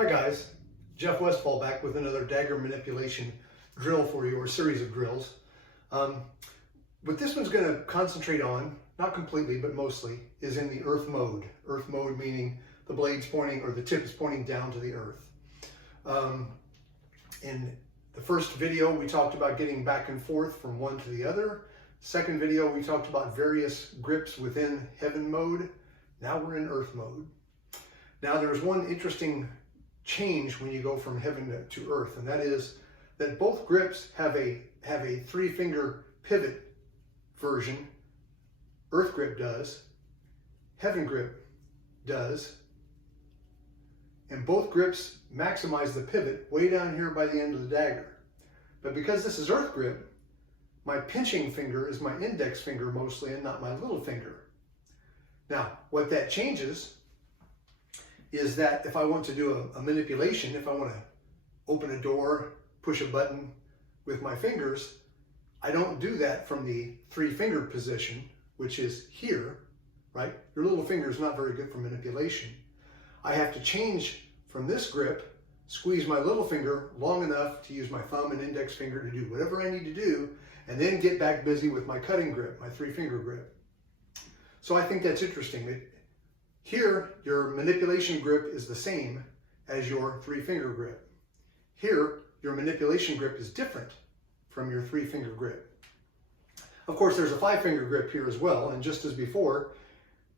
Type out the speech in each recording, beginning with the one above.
Hi guys, Jeff Westfall back with another dagger manipulation drill for you, or series of drills. What this one's going to concentrate on, not completely but mostly, is in the earth mode. Earth mode meaning the blade's pointing, or the tip is pointing down to the earth. In the first video we talked about getting back and forth from one to the other. Second video we talked about various grips within heaven mode. Now we're in earth mode. Now there's one interesting change when you go from heaven to earth, and that is that both grips have a 3-finger pivot version. Earth grip does, heaven grip does, and both grips maximize the pivot way down here by the end of the dagger. But because this is earth grip, my pinching finger is my index finger mostly, and not my little finger. Now what that changes is that if I want to do a manipulation, if I want to open a door, push a button with my fingers, I don't do that from the 3-finger position, which is here, right? Your little finger is not very good for manipulation. I have to change from this grip, squeeze my little finger long enough to use my thumb and index finger to do whatever I need to do, and then get back busy with my cutting grip, my 3-finger grip. So I think that's interesting. Here, your manipulation grip is the same as your 3-finger grip. Here, your manipulation grip is different from your 3-finger grip. Of course, there's a 5-finger grip here as well, and just as before,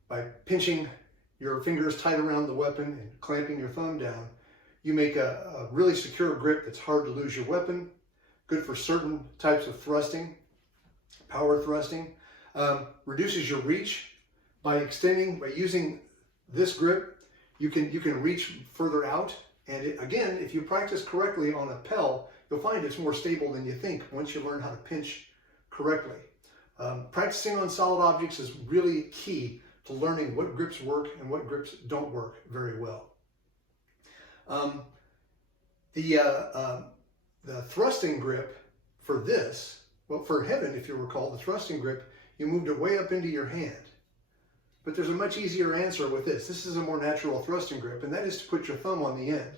by pinching your fingers tight around the weapon and clamping your thumb down, you make a really secure grip that's hard to lose your weapon, good for certain types of thrusting, power thrusting, reduces your reach by using this grip. You can reach further out, and again, if you practice correctly on a Pell, you'll find it's more stable than you think once you learn how to pinch correctly. Practicing on solid objects is really key to learning what grips work and what grips don't work very well. The thrusting grip for this, well, for heaven, if you recall, the thrusting grip, you moved it way up into your hand. But there's a much easier answer with this. This is a more natural thrusting grip, and that is to put your thumb on the end,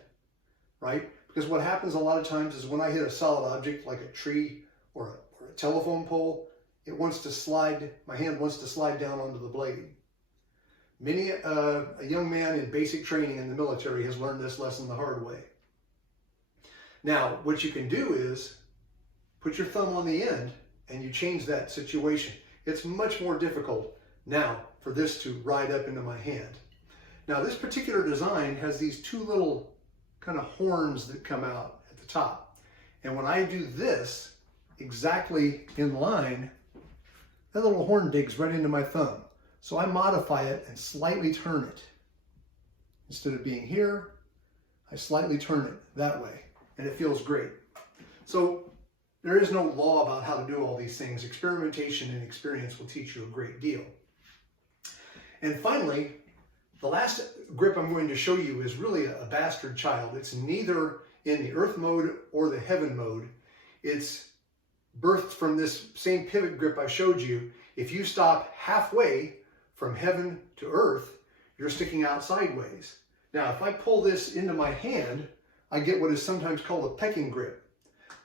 right? Because what happens a lot of times is when I hit a solid object like a tree or a telephone pole, it wants to slide, my hand wants to slide down onto the blade. Many a young man in basic training in the military has learned this lesson the hard way. Now, what you can do is put your thumb on the end and you change that situation. It's much more difficult now for this to ride up into my hand. Now this particular design has these 2 little kind of horns that come out at the top. And when I do this exactly in line, that little horn digs right into my thumb. So I modify it and slightly turn it. Instead of being here, I slightly turn it that way, and it feels great. So there is no law about how to do all these things. Experimentation and experience will teach you a great deal. And finally, the last grip I'm going to show you is really a bastard child. It's neither in the earth mode or the heaven mode. It's birthed from this same pivot grip I showed you. If you stop halfway from heaven to earth, you're sticking out sideways. Now, if I pull this into my hand, I get what is sometimes called a pecking grip.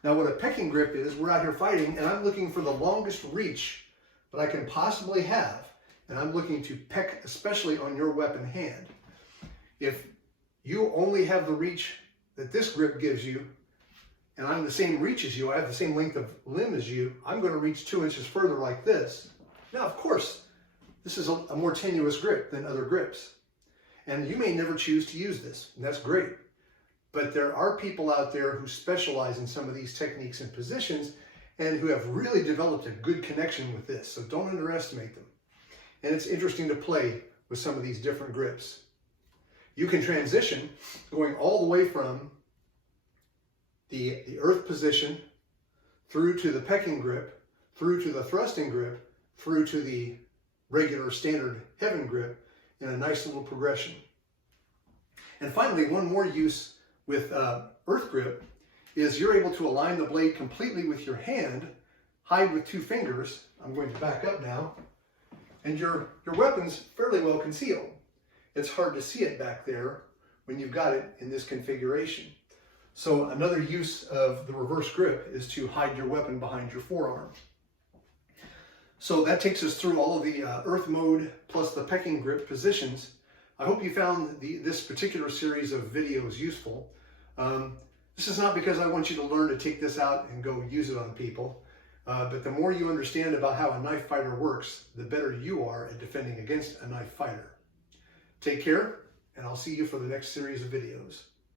Now, what a pecking grip is, we're out here fighting, and I'm looking for the longest reach that I can possibly have. And I'm looking to peck especially on your weapon hand. If you only have the reach that this grip gives you, and I'm the same reach as you, I have the same length of limb as you, I'm going to reach 2 inches further like this. Now, of course, this is a more tenuous grip than other grips. And you may never choose to use this, and that's great. But there are people out there who specialize in some of these techniques and positions and who have really developed a good connection with this, so don't underestimate them. And it's interesting to play with some of these different grips. You can transition going all the way from the earth position through to the pecking grip, through to the thrusting grip, through to the regular standard heaven grip in a nice little progression. And finally, one more use with earth grip is you're able to align the blade completely with your hand, hide with 2 fingers. I'm going to back up now. And your weapon's fairly well concealed. It's hard to see it back there when you've got it in this configuration. So another use of the reverse grip is to hide your weapon behind your forearm. So that takes us through all of the earth mode plus the pecking grip positions. I hope you found this particular series of videos useful. This is not because I want you to learn to take this out and go use it on people, but the more you understand about how a knife fighter works, the better you are at defending against a knife fighter. Take care, and I'll see you for the next series of videos.